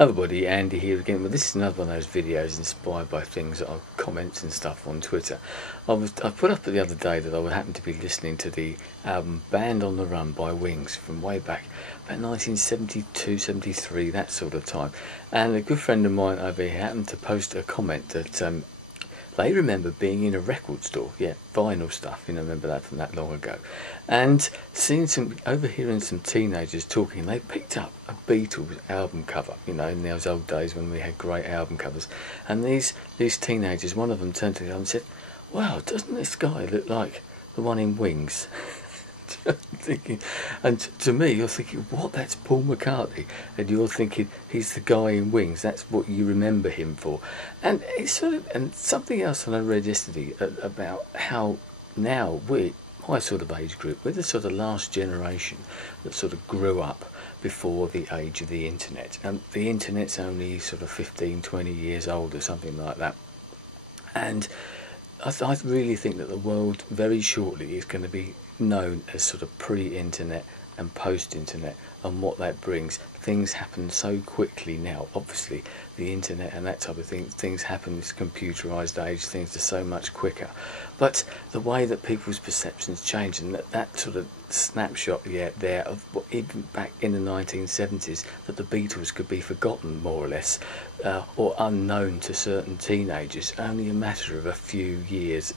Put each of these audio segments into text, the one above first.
Everybody, Andy here again. Well, this is another one of those videos inspired by things that are comments and stuff on Twitter. I put up the other day that I happened to be listening to the album Band on the Run by Wings from way back about 1972, 73, that sort of time. And a good friend of mine over here happened to post a comment that they remember being in a record store, yeah, vinyl stuff, remember that from that long ago, and overhearing some teenagers talking. They picked up a Beatles album cover, in those old days when we had great album covers, and these teenagers, one of them turned to me and said, "Wow, doesn't this guy look like the one in Wings?" Thinking, and to me, you're thinking, what? That's Paul McCartney, and you're thinking he's the guy in Wings. That's what you remember him for, and it's and something else that I read yesterday about how now my sort of age group, we're the sort of last generation that sort of grew up before the age of the internet, and the internet's only sort of 15, 20 years old or something like that, and I really think that the world very shortly is going to be known as sort of pre-internet and post-internet, and what that brings. Things happen so quickly now. Obviously the internet and that type of things happen, this computerized age, things are so much quicker, but the way that people's perceptions change, and that sort of snapshot there of what, even back in the 1970s, that the Beatles could be forgotten more or less, or unknown to certain teenagers, only a matter of a few years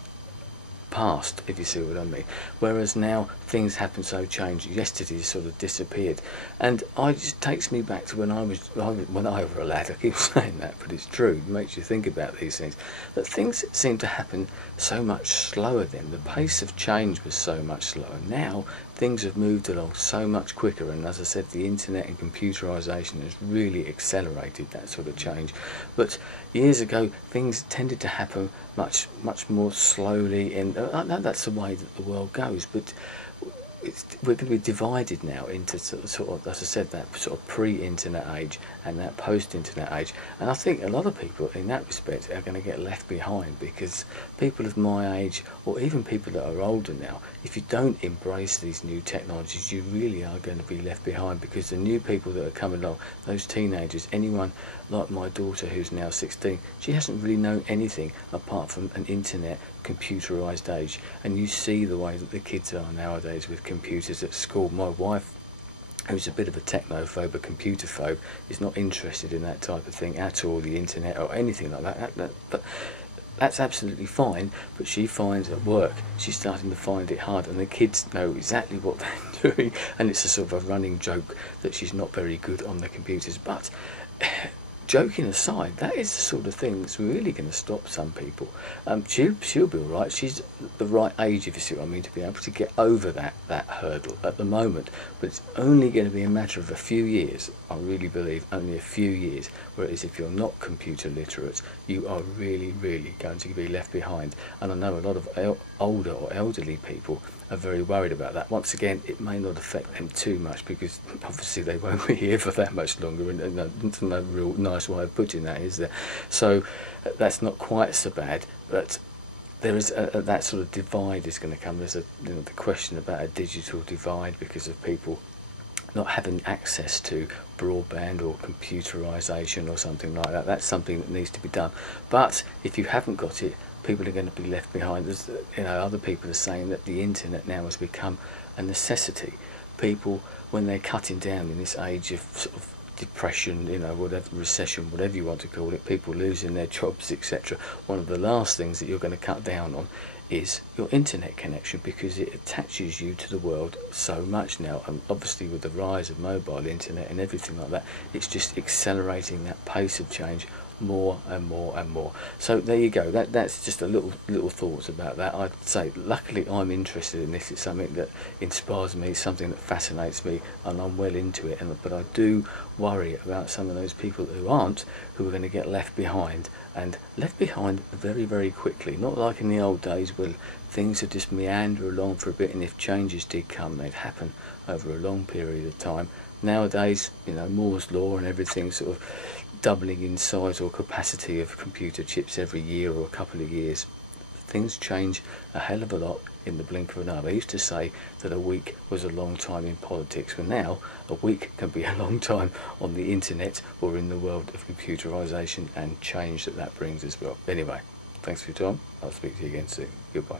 past, if you see what I mean. Whereas now things happen so changed. Yesterday sort of disappeared, and it just takes me back to when I was a lad. I keep saying that, but it's true. It makes you think about these things, that things seem to happen so much slower then. The pace of change was so much slower. Now things have moved along so much quicker, and as I said, the internet and computerization has really accelerated that sort of change. But years ago things tended to happen much more slowly, and I know that's the way that the world goes, but we're going to be divided now into sort of, as I said, that sort of pre-internet age and that post-internet age, and I think a lot of people in that respect are going to get left behind, because people of my age, or even people that are older now, if you don't embrace these new technologies, you really are going to be left behind, because the new people that are coming along, those teenagers, anyone like my daughter who's now 16, she hasn't really known anything apart from an internet computerized age, and you see the way that the kids are nowadays with computers at school. My wife, who's a bit of a technophobe, a computer phobe, is not interested in that type of thing at all, the internet or anything like that. But that's absolutely fine, but she finds at work, she's starting to find it hard, and the kids know exactly what they're doing, and it's a sort of a running joke that she's not very good on the computers. But joking aside, that is the sort of thing that's really going to stop some people. She'll be all right. She's the right age, if you see what I mean, to be able to get over that hurdle at the moment. But it's only going to be a matter of a few years. I really believe only a few years. Whereas if you're not computer literate, you are really going to be left behind. And I know a lot of older or elderly people are very worried about that. Once again, it may not affect them too much, because obviously they won't be here for that much longer, and there's no real nice way of putting that, is there? So that's not quite so bad, but there is that sort of divide is going to come. There's the question about a digital divide because of people not having access to broadband or computerization or something like that. That's something that needs to be done. But if you haven't got it, people are going to be left behind. There's, other people are saying that the internet now has become a necessity. People, when they're cutting down in this age of sort of depression, whatever, recession, whatever you want to call it, people losing their jobs, etc., one of the last things that you're going to cut down on is your internet connection, because it attaches you to the world so much now, and obviously with the rise of mobile internet and everything like that, it's just accelerating that pace of change more and more and more. So there you go. That's just a little thoughts about that. I'd say luckily I'm interested in this. It's something that inspires me, something that fascinates me, and I'm well into it. But I do worry about some of those people who aren't, who are going to get left behind, and left behind very quickly. Not like in the old days where things would just meander along for a bit, and if changes did come, they'd happen over a long period of time. Nowadays, Moore's law and everything sort of doubling in size or capacity of computer chips every year or a couple of years. Things change a hell of a lot in the blink of an eye. They used to say that a week was a long time in politics, but now a week can be a long time on the internet or in the world of computerisation and change that brings as well. Anyway, thanks for your time. I'll speak to you again soon. Goodbye.